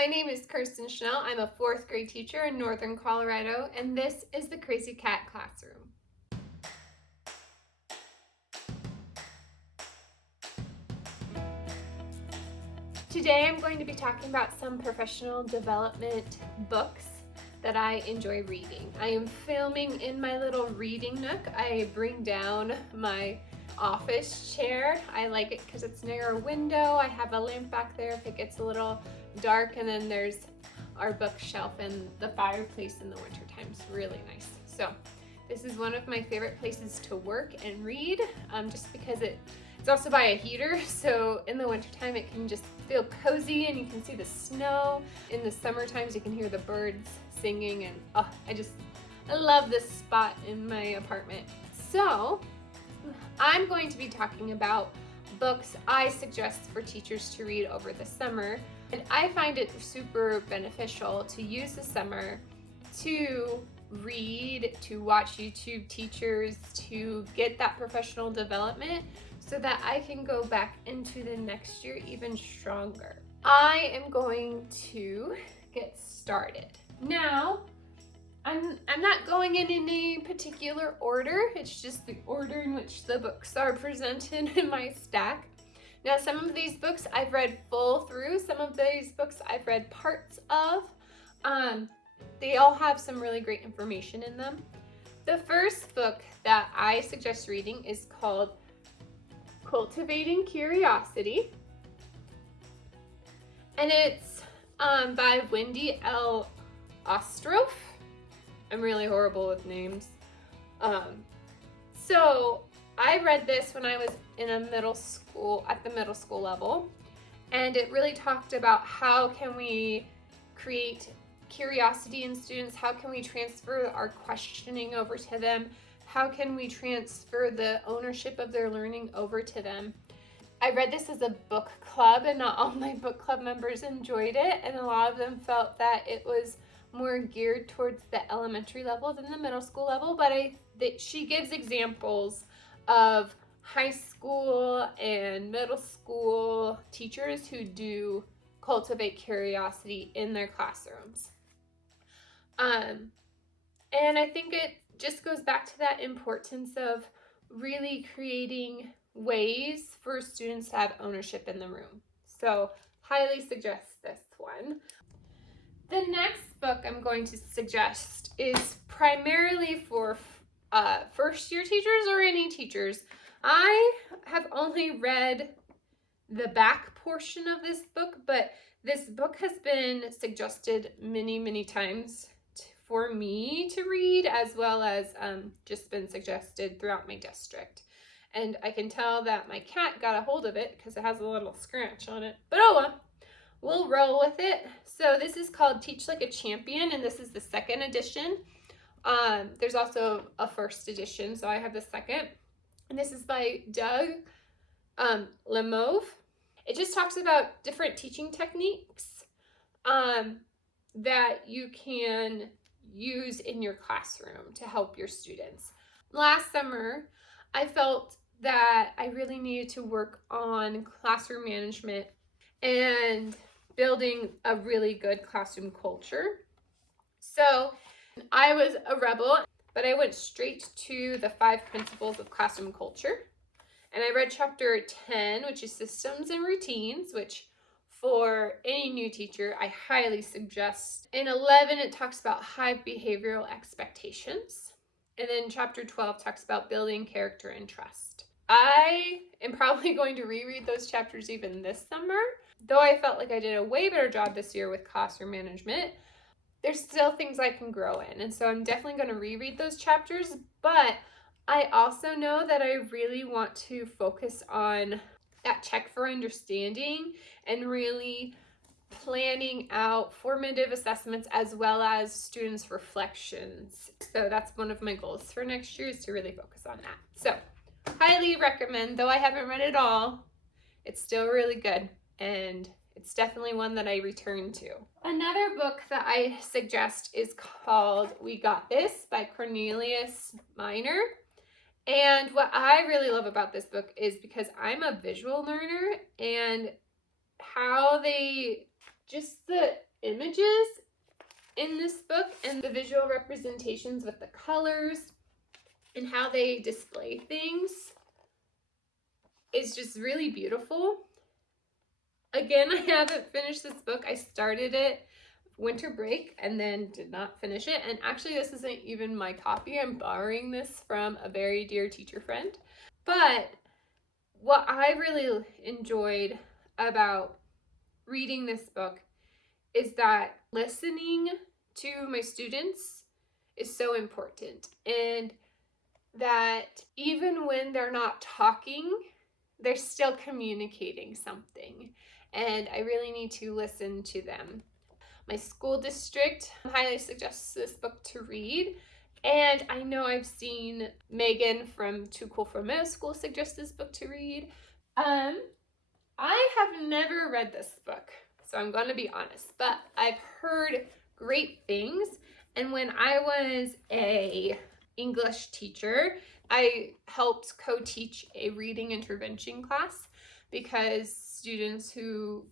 My name is Kirsten Schnell. I'm a 4th grade teacher in Northern Colorado, and this is the Crazy Cat Classroom. Today I'm going to be talking about some professional development books that I enjoy reading. I am filming in my little reading nook. I bring down my office chair. I like it because it's near a window. I have a lamp back there if it gets a little dark, and then there's our bookshelf and the fireplace in the winter time. It's really nice. So this is one of my favorite places to work and read, just because it's also by a heater, so in the wintertime it can just feel cozy and you can see the snow. In the summer times you can hear the birds singing, and I love this spot in my apartment. So I'm going to be talking about books I suggest for teachers to read over the summer, and I find it super beneficial to use the summer to read, to watch YouTube teachers, to get that professional development so that I can go back into the next year even stronger. I am going to get started. Now, I'm not going in any particular order. It's just the order in which the books are presented in my stack. Now, some of these books I've read full through. Some of these books I've read parts of. They all have some really great information in them. The first book that I suggest reading is called Cultivating Curiosity, and it's by Wendy L. Ostroff. I'm really horrible with names. So I read this when I was in at the middle school level, and it really talked about how can we create curiosity in students, how can we transfer our questioning over to them, how can we transfer the ownership of their learning over to them. I read this as a book club, and not all my book club members enjoyed it, and a lot of them felt that it was more geared towards the elementary level than the middle school level, but she gives examples of high school and middle school teachers who do cultivate curiosity in their classrooms. And I think it just goes back to that importance of really creating ways for students to have ownership in the room. So highly suggest this one. The next book I'm going to suggest is primarily for first year teachers or any teachers. I have only read the back portion of this book, but this book has been suggested many times for me to read, as well as just been suggested throughout my district. And I can tell that my cat got a hold of it because it has a little scratch on it. But oh well, we'll roll with it. So this is called Teach Like a Champion, and this is the second edition. There's also a first edition, so I have the second. And this is by Doug Lemove. It just talks about different teaching techniques that you can use in your classroom to help your students. Last summer, I felt that I really needed to work on classroom management and building a really good classroom culture. So I was a rebel, but I went straight to the 5 principles of classroom culture. And I read chapter 10, which is systems and routines, which for any new teacher, I highly suggest. In 11, it talks about high behavioral expectations. And then chapter 12 talks about building character and trust. I am probably going to reread those chapters even this summer. Though I felt like I did a way better job this year with classroom management, there's still things I can grow in. And so I'm definitely going to reread those chapters, but I also know that I really want to focus on that check for understanding and really planning out formative assessments as well as students' reflections. So that's one of my goals for next year, is to really focus on that. So highly recommend, though I haven't read it all, it's still really good, and it's definitely one that I return to. Another book that I suggest is called We Got This by Cornelius Minor. And what I really love about this book is because I'm a visual learner, and how they just the images in this book and the visual representations with the colors and how they display things is just really beautiful. Again, I haven't finished this book. I started it winter break and then did not finish it. And actually, this isn't even my copy. I'm borrowing this from a very dear teacher friend. But what I really enjoyed about reading this book is that listening to my students is so important, and that even when they're not talking, they're still communicating something, and I really need to listen to them. My school district highly suggests this book to read, and I know I've seen Megan from Too Cool for Middle School suggest this book to read. I have never read this book, so I'm going to be honest, but I've heard great things. And when I was a English teacher, I helped co-teach a reading intervention class because students who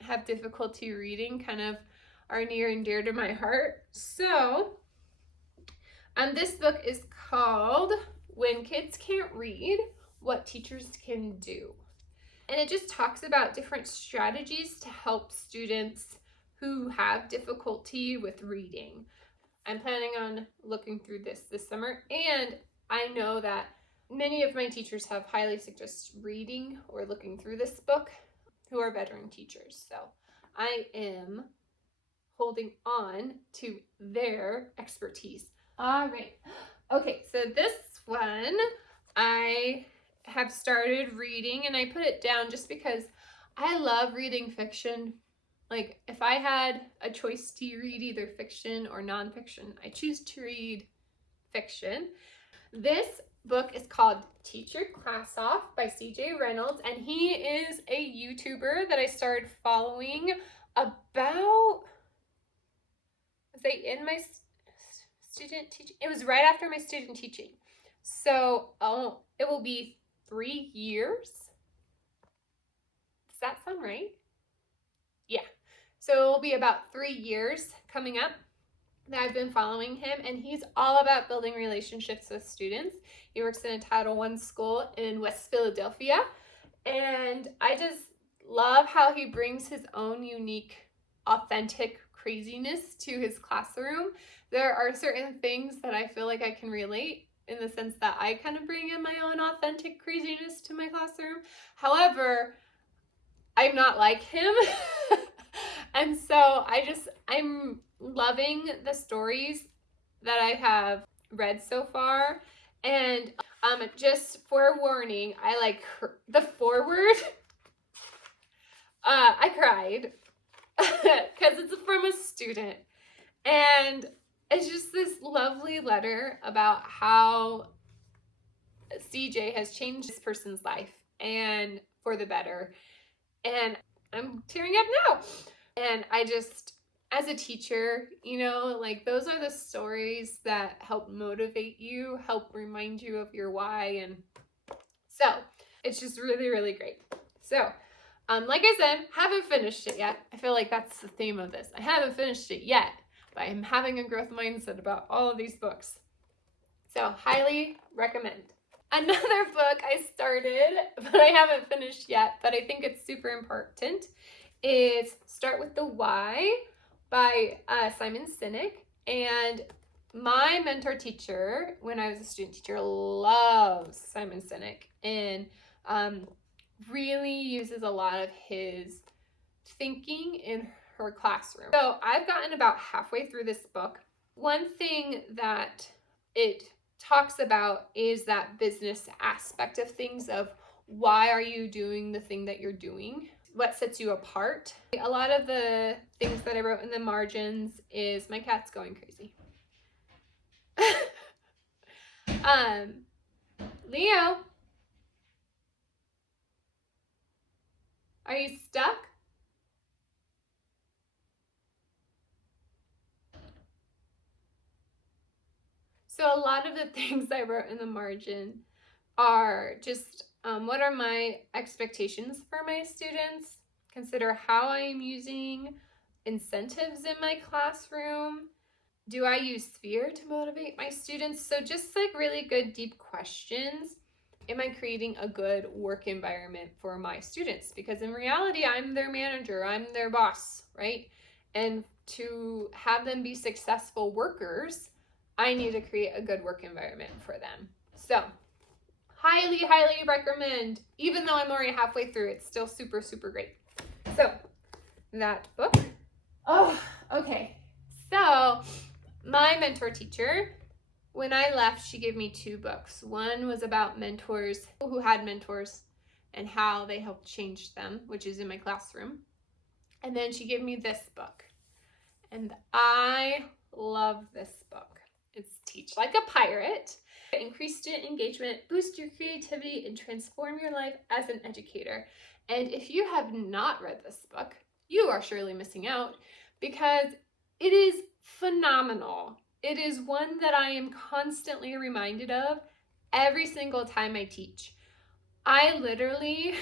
have difficulty reading kind of are near and dear to my heart. So, this book is called When Kids Can't Read, What Teachers Can Do. And it just talks about different strategies to help students who have difficulty with reading. I'm planning on looking through this summer, and I know that many of my teachers have highly suggested reading or looking through this book who are veteran teachers. So I am holding on to their expertise. All right. Okay, so this one I have started reading, and I put it down just because I love reading fiction. Like, if I had a choice to read either fiction or nonfiction, I choose to read fiction. This book is called Teach Your Class Off by CJ Reynolds, and he is a YouTuber that I started following about, was I in my student teaching? It was right after my student teaching. So it will be 3 years. Does that sound right? Yeah. So it will be about 3 years coming up that I've been following him, and he's all about building relationships with students. He works in a Title I school in West Philadelphia, and I just love how he brings his own unique, authentic craziness to his classroom. There are certain things that I feel like I can relate in the sense that I kind of bring in my own authentic craziness to my classroom. However, I'm not like him. And so I'm loving the stories that I have read so far. And just forewarning, I like the foreword. I cried because it's from a student. And it's just this lovely letter about how CJ has changed this person's life and for the better. And I'm tearing up now. And I just, as a teacher, like, those are the stories that help motivate you, help remind you of your why. And so it's just really, really great. So, like I said, haven't finished it yet. I feel like that's the theme of this. I haven't finished it yet, but I'm having a growth mindset about all of these books. So, highly recommend. Another book I started, but I haven't finished yet, but I think it's super important, is Start with the Why by Simon Sinek. And my mentor teacher, when I was a student teacher, loves Simon Sinek and really uses a lot of his thinking in her classroom. So I've gotten about halfway through this book. One thing that it talks about is that business aspect of things, of why are you doing the thing that you're doing? What sets you apart? A lot of the things that I wrote in the margins is my cat's going crazy. Leo, are you stuck? So a lot of the things I wrote in the margin are just what are my expectations for my students? Consider how I am using incentives in my classroom? Do I use fear to motivate my students? So just like really good, deep questions. Am I creating a good work environment for my students? Because in reality, I'm their manager, I'm their boss, right? And to have them be successful workers, I need to create a good work environment for them. So highly, highly recommend. Even though I'm already halfway through, it's still super, super great. So that book. Oh, okay. So my mentor teacher, when I left, she gave me 2 books. One was about mentors, who had mentors and how they helped change them, which is in my classroom. And then she gave me this book. And I love this book. It's Teach Like a Pirate. Increase student engagement, boost your creativity, and transform your life as an educator. And if you have not read this book, you are surely missing out because it is phenomenal. It is one that I am constantly reminded of every single time I teach. I literally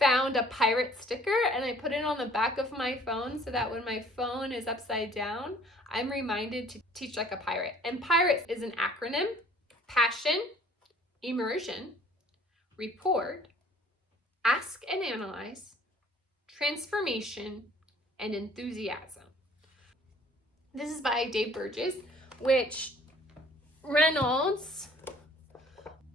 found a pirate sticker and I put it on the back of my phone so that when my phone is upside down, I'm reminded to teach like a pirate. And PIRATE is an acronym: passion, immersion, report, ask and analyze, transformation, and enthusiasm. This is by Dave Burgess, which Reynolds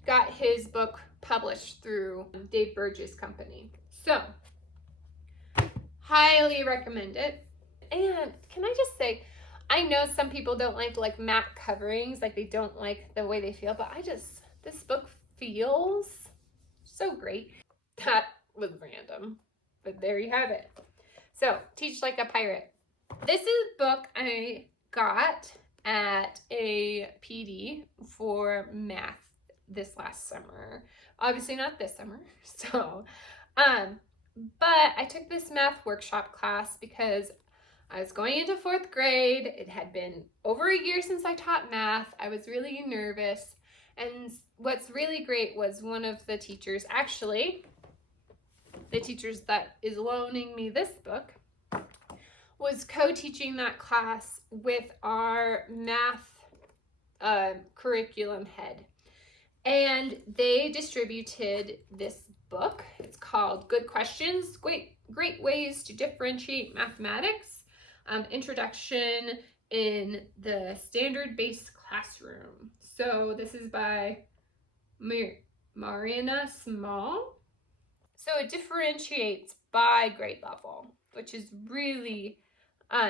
got his book published through Dave Burgess' company. So, highly recommend it. And can I just say, I know some people don't like matte coverings, like they don't like the way they feel, but this book feels so great. That was random, but there you have it. So, Teach Like a Pirate. This is a book I got at a PD for math this last summer. Obviously not this summer. So, but I took this math workshop class because I was going into 4th grade. It had been over a year since I taught math. I was really nervous. And what's really great was one of the teachers, actually, the teachers that is loaning me this book, was co-teaching that class with our math curriculum head. And they distributed this book. It's called Good Questions, Great Ways to Differentiate Mathematics, Introduction in the Standard-Based Classroom. So this is by Mariana Small. So it differentiates by grade level, which is really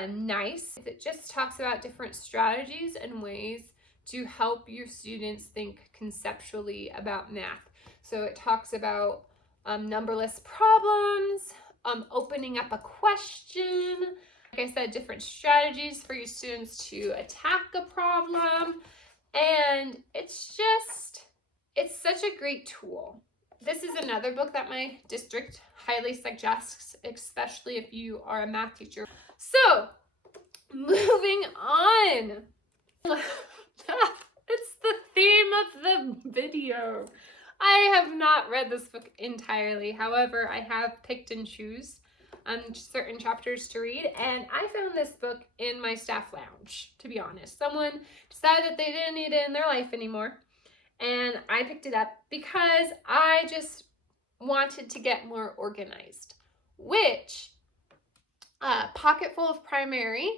nice. It just talks about different strategies and ways to help your students think conceptually about math. So it talks about numberless problems, opening up a question, like I said, different strategies for your students to attack a problem. And it's such a great tool. This is another book that my district highly suggests, especially if you are a math teacher. So, moving on. It's the theme of the video. I have not read this book entirely. However, I have picked and choose certain chapters to read, and I found this book in my staff lounge, to be honest. Someone decided that they didn't need it in their life anymore, and I picked it up because I just wanted to get more organized, which Pocketful of Primary,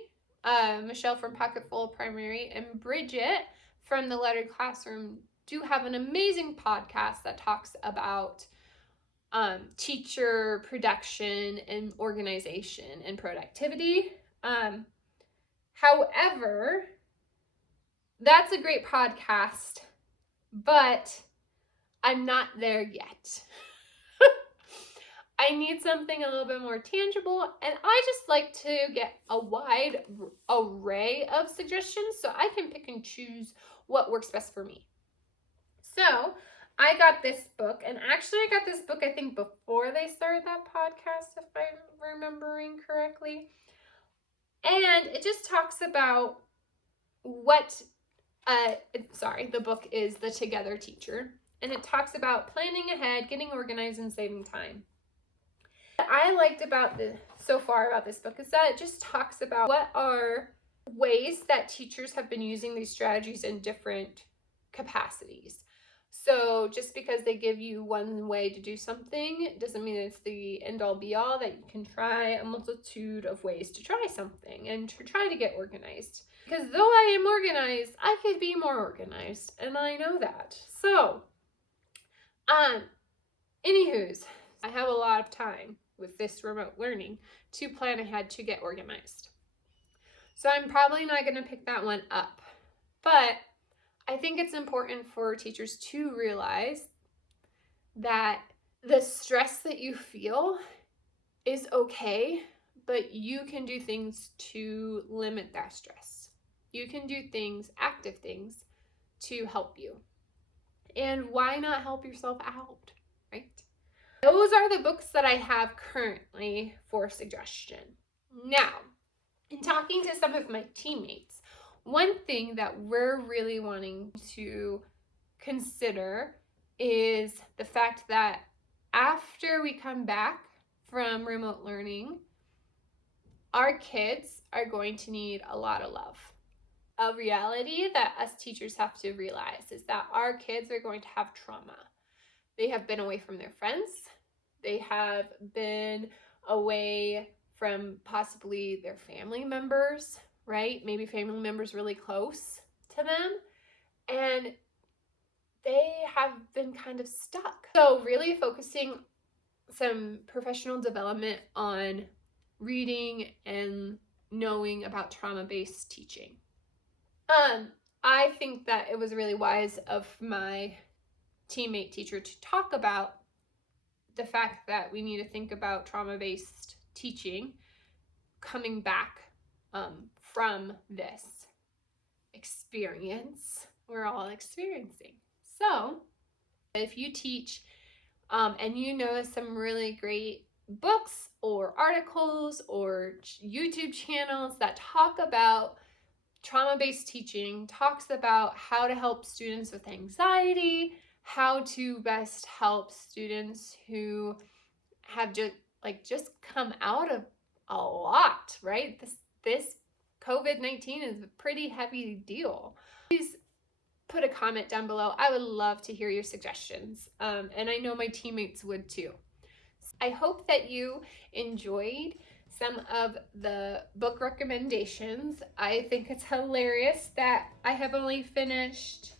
Michelle from Pocketful of Primary, and Bridget from the Lettered Classroom do have an amazing podcast that talks about teacher production and organization and productivity. However, that's a great podcast, but I'm not there yet. I need something a little bit more tangible, and I just like to get a wide array of suggestions so I can pick and choose what works best for me. So I got this book, and actually I got this book I think before they started that podcast, if I'm remembering correctly. And it just talks about the book is The Together Teacher, and it talks about planning ahead, getting organized, and saving time. What I liked about so far about this book is that it just talks about what are ways that teachers have been using these strategies in different capacities. So just because they give you one way to do something doesn't mean it's the end all be all, that you can try a multitude of ways to try something and to try to get organized. Because though I am organized, I could be more organized, and I know that. So, anywho's, I have a lot of time with this remote learning to plan ahead to get organized. So I'm probably not going to pick that one up, but I think it's important for teachers to realize that the stress that you feel is okay, but you can do things to limit that stress. You can do things, active things, to help you. And why not help yourself out, right? Those are the books that I have currently for suggestion. Now, in talking to some of my teammates, one thing that we're really wanting to consider is the fact that after we come back from remote learning, our kids are going to need a lot of love. A reality that us teachers have to realize is that our kids are going to have trauma. They have been away from their friends. They have been away from possibly their family members, right? Maybe family members really close to them. And they have been kind of stuck. So really focusing some professional development on reading and knowing about trauma-based teaching. I think that it was really wise of my teammate teacher to talk about the fact that we need to think about trauma-based teaching coming back from this experience we're all experiencing. So if you teach and you know some really great books or articles or YouTube channels that talk about trauma-based teaching, talks about how to help students with anxiety, how to best help students who have just come out of a lot, right? This COVID-19 is a pretty heavy deal. Please put a comment down below. I would love to hear your suggestions, and I know my teammates would too. I hope that you enjoyed some of the book recommendations. I think it's hilarious that I have only finished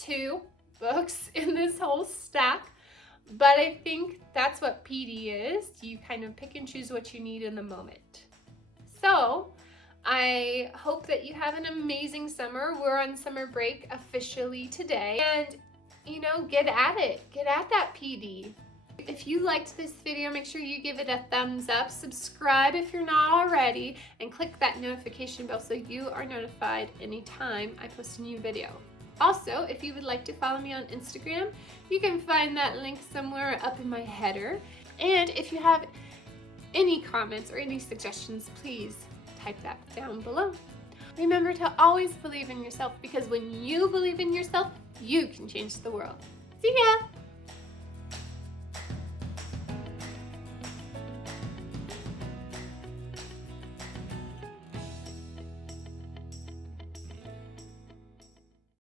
2 books in this whole stack, but I think that's what PD is. You kind of pick and choose what you need in the moment. So I hope that you have an amazing summer. We're on summer break officially today, and get at it. Get at that PD. If you liked this video, make sure you give it a thumbs up, subscribe if you're not already, and click that notification bell so you are notified anytime I post a new video. Also, if you would like to follow me on Instagram, you can find that link somewhere up in my header. And if you have any comments or any suggestions, please type that down below. Remember to always believe in yourself, because when you believe in yourself, you can change the world. See ya!